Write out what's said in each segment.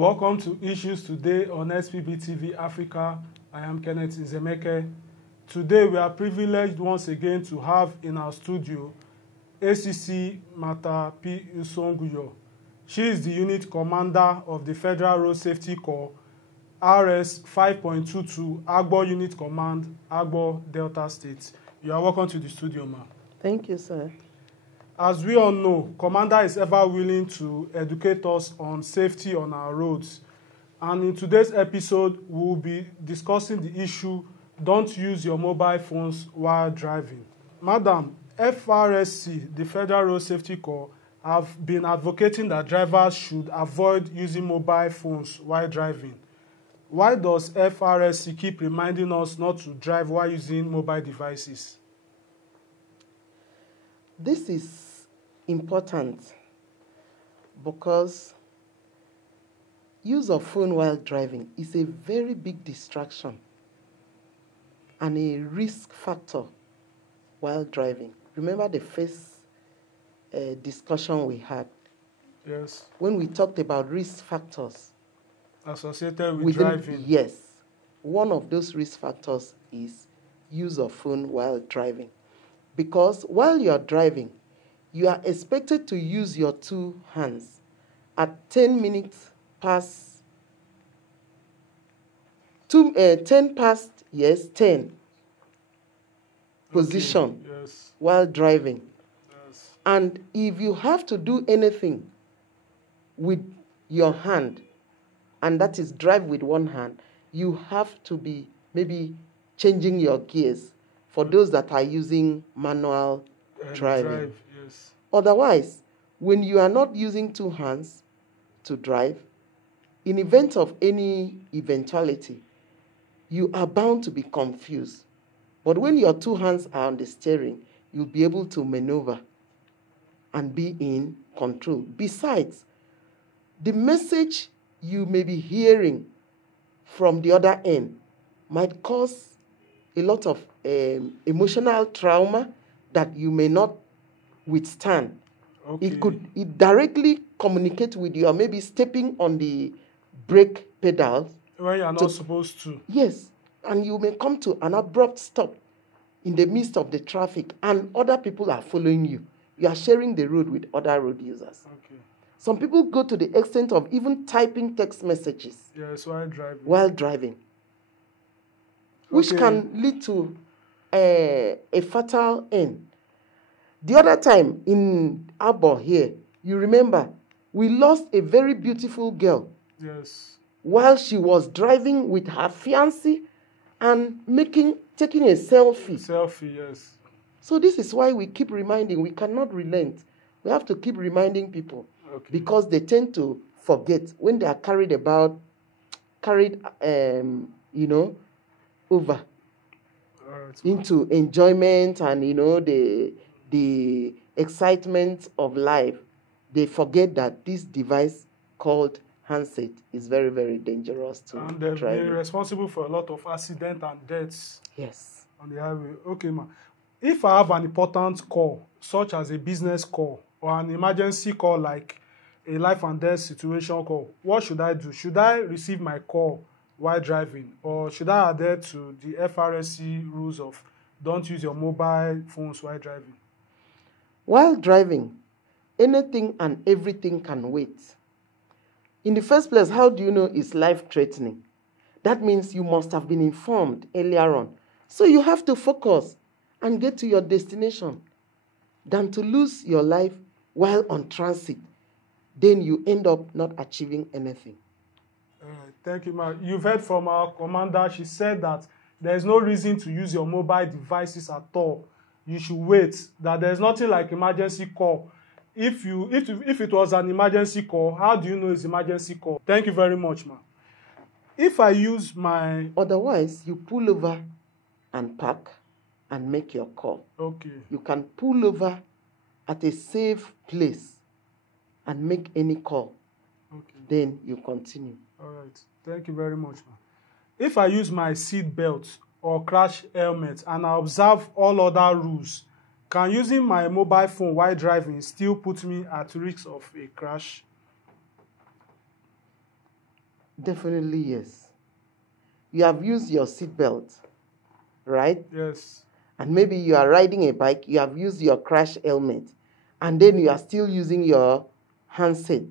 Welcome to Issues Today on SPB TV Africa. I am Kenneth Nzemeke. Today we are privileged once again to have in our studio ACC Mata P. Usonguyo. She is the unit commander of the Federal Road Safety Corps, RS 5.22, Agbo Unit Command, Agbo Delta State. You are welcome to the studio, ma'am. Thank you, sir. As we all know, Commander is ever willing to educate us on safety on our roads. And in today's episode, we will be discussing the issue, don't use your mobile phones while driving. Madam, FRSC, the Federal Road Safety Corps, have been advocating that drivers should avoid using mobile phones while driving. Why does FRSC keep reminding us not to drive while using mobile devices? This is important because use of phone while driving is a very big distraction and a risk factor while driving. Remember the first discussion we had? Yes. When we talked about risk factors associated with driving. Yes. One of those risk factors is use of phone while driving. Because while you are driving, you are expected to use your two hands at 10 minutes past, 10 past, yes, 10 position yes. While driving. Yes. And if you have to do anything with your hand, and that is drive with one hand, you have to be maybe changing your gears for those that are using manual driving. Yes. Otherwise, when you are not using two hands to drive, in event of any eventuality, you are bound to be confused. But when your two hands are on the steering, you'll be able to maneuver and be in control. Besides, the message you may be hearing from the other end might cause a lot of emotional trauma that you may not withstand. Okay. It directly communicate with you, or maybe stepping on the brake pedals. When you are not supposed to. Yes, and you may come to an abrupt stop in the midst of the traffic, and other people are following you. You are sharing the road with other road users. Okay. Some people go to the extent of even typing text messages. Yes, while driving. Which can lead to a fatal end. The other time in Abo here, you remember, we lost a very beautiful girl. Yes. While she was driving with her fiancé and taking a selfie. Selfie, yes. So this is why we keep reminding, we cannot relent. We have to keep reminding people. Okay. Because they tend to forget when they are carried over into enjoyment and the excitement of life. They forget that this device called handset is very, very dangerous to and they're driving. responsible for a lot of accidents and deaths. Yes. On the highway. Okay, ma. If I have an important call, such as a business call or an emergency call like a life and death situation call, what should I do? Should I receive my call while driving, or should I adhere to the FRSC rules of don't use your mobile phones while driving? While driving, anything and everything can wait. In the first place, how do you know it's life-threatening? That means you must have been informed earlier on. So you have to focus and get to your destination than to lose your life while on transit. Then you end up not achieving anything. All right, thank you, ma'am. You've heard from our commander. She said that there is no reason to use your mobile devices at all. You should wait. That there's nothing like emergency call. If it was an emergency call, how do you know it's emergency call? Thank you very much, ma'am. If I use my... Otherwise, you pull over and park and make your call. Okay. You can pull over at a safe place and make any call. Okay. Then you continue. All right. Thank you very much, ma'am. If I use my seat belt or crash helmet and I observe all other rules, can using my mobile phone while driving still put me at risk of a crash? Definitely yes. You have used your seatbelt, right? Yes. And maybe you are riding a bike, you have used your crash helmet, and then you are still using your handset.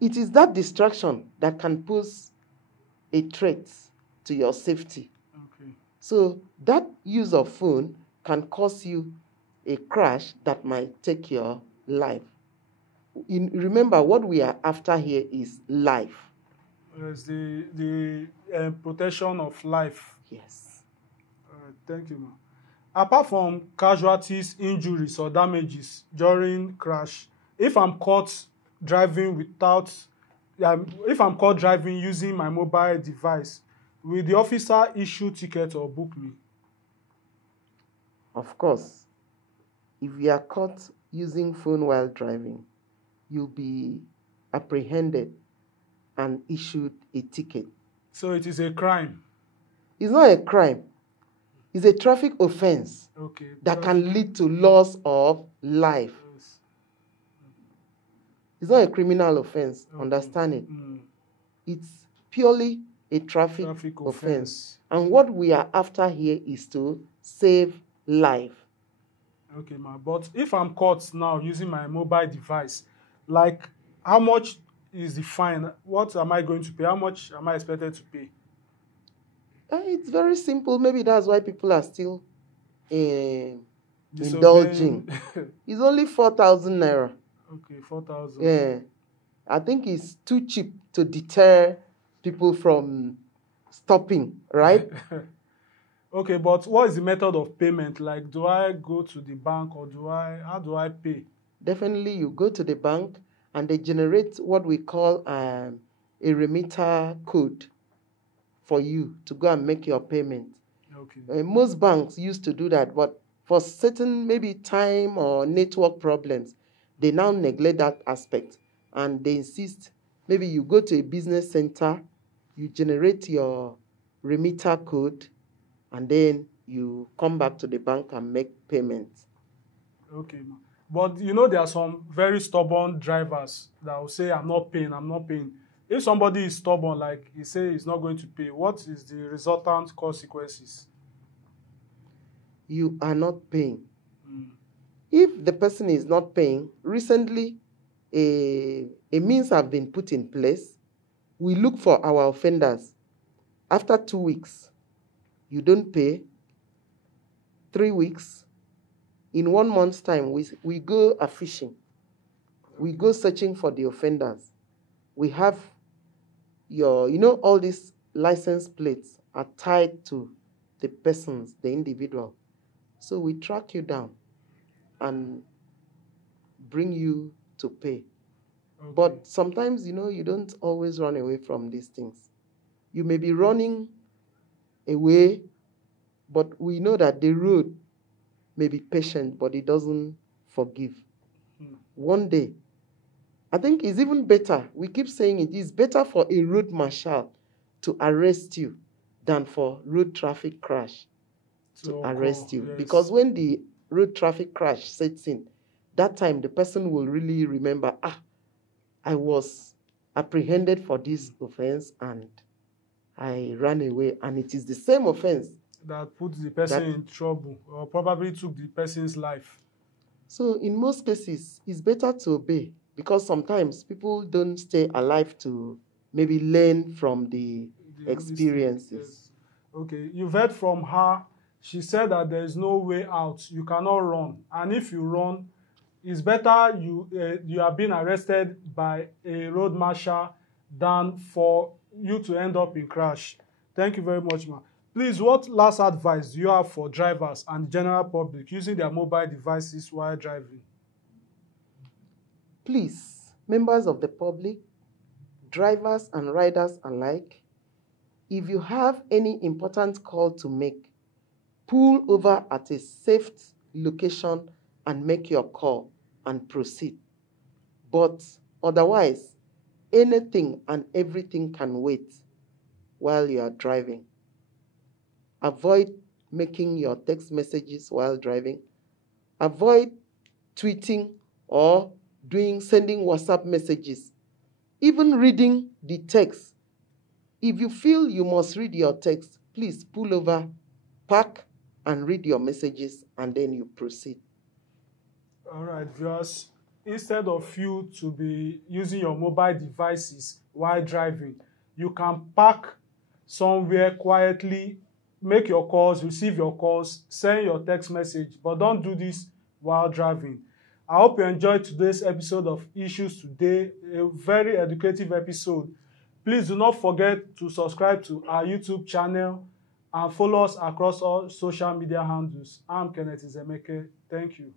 It is that distraction that can pose a threat to your safety. Okay. So that use of phone can cause you a crash that might take your life. Remember, what we are after here is life. Yes, the protection of life. Yes. Thank you, ma'am. Apart from casualties, injuries, or damages during crash, if I'm caught driving without, if I'm caught driving using my mobile device, will the officer issue ticket or book me? Of course, if you are caught using phone while driving, you'll be apprehended and issued a ticket. So it is a crime. It's not a crime. It's a traffic offense Okay. that can lead to loss of life. Yes. It's not a criminal offense. Okay. Understand it. Mm. It's purely a traffic offense. And what we are after here is to save life. Okay, ma. But if I'm caught now using my mobile device, like how much is the fine? What am I going to pay? How much am I expected to pay? It's very simple. Maybe that's why people are still Disobeying. indulging. It's only 4,000 naira. Okay, 4,000. Yeah. I think it's too cheap to deter people from stopping, right? Okay, but what is the method of payment? Like, do I go to the bank or how do I pay? Definitely, you go to the bank and they generate what we call a remitter code for you to go and make your payment. Okay. Most banks used to do that, but for certain maybe time or network problems, they now neglect that aspect and they insist maybe you go to a business center, you generate your remitter code, and then you come back to the bank and make payments. Okay, ma. But you know, there are some very stubborn drivers that will say, I'm not paying, I'm not paying. If somebody is stubborn, like he say he's not going to pay, what is the resultant consequences? You are not paying. Mm. If the person is not paying, recently a means have been put in place. We look for our offenders. After 2 weeks, you don't pay. 3 weeks, in 1 month's time, we go a fishing. We go searching for the offenders. We have all these license plates are tied to the persons, the individual. So we track you down and bring you to pay. Okay. But sometimes, you don't always run away from these things. You may be running away, but we know that the road may be patient, but it doesn't forgive. One day, I think it's even better. We keep saying it is better for a road marshal to arrest you than for road traffic crash to arrest you. Yes. Because when the road traffic crash sets in, that time the person will really remember, I was apprehended for this offense and I ran away. And it is the same offense that put the person in trouble or probably took the person's life. So in most cases, it's better to obey because sometimes people don't stay alive to maybe learn from the experiences. Yes. Okay, you've heard from her. She said that there is no way out. You cannot run. And if you run, it's better you are being arrested by a road marshal than for you to end up in crash. Thank you very much, ma'am. Please, what last advice do you have for drivers and general public using their mobile devices while driving? Please, members of the public, drivers and riders alike, if you have any important call to make, pull over at a safe location and make your call and proceed. But otherwise, anything and everything can wait while you are driving. Avoid making your text messages while driving. Avoid tweeting or sending WhatsApp messages Even reading the text. If you feel you must read your text, please pull over, park, and read your messages, and then you proceed. All right, viewers. Instead of you to be using your mobile devices while driving, you can park somewhere quietly, make your calls, receive your calls, send your text message, but don't do this while driving. I hope you enjoyed today's episode of Issues Today, a very educative episode. Please do not forget to subscribe to our YouTube channel and follow us across all social media handles. I'm Kenneth Izemeke. Thank you.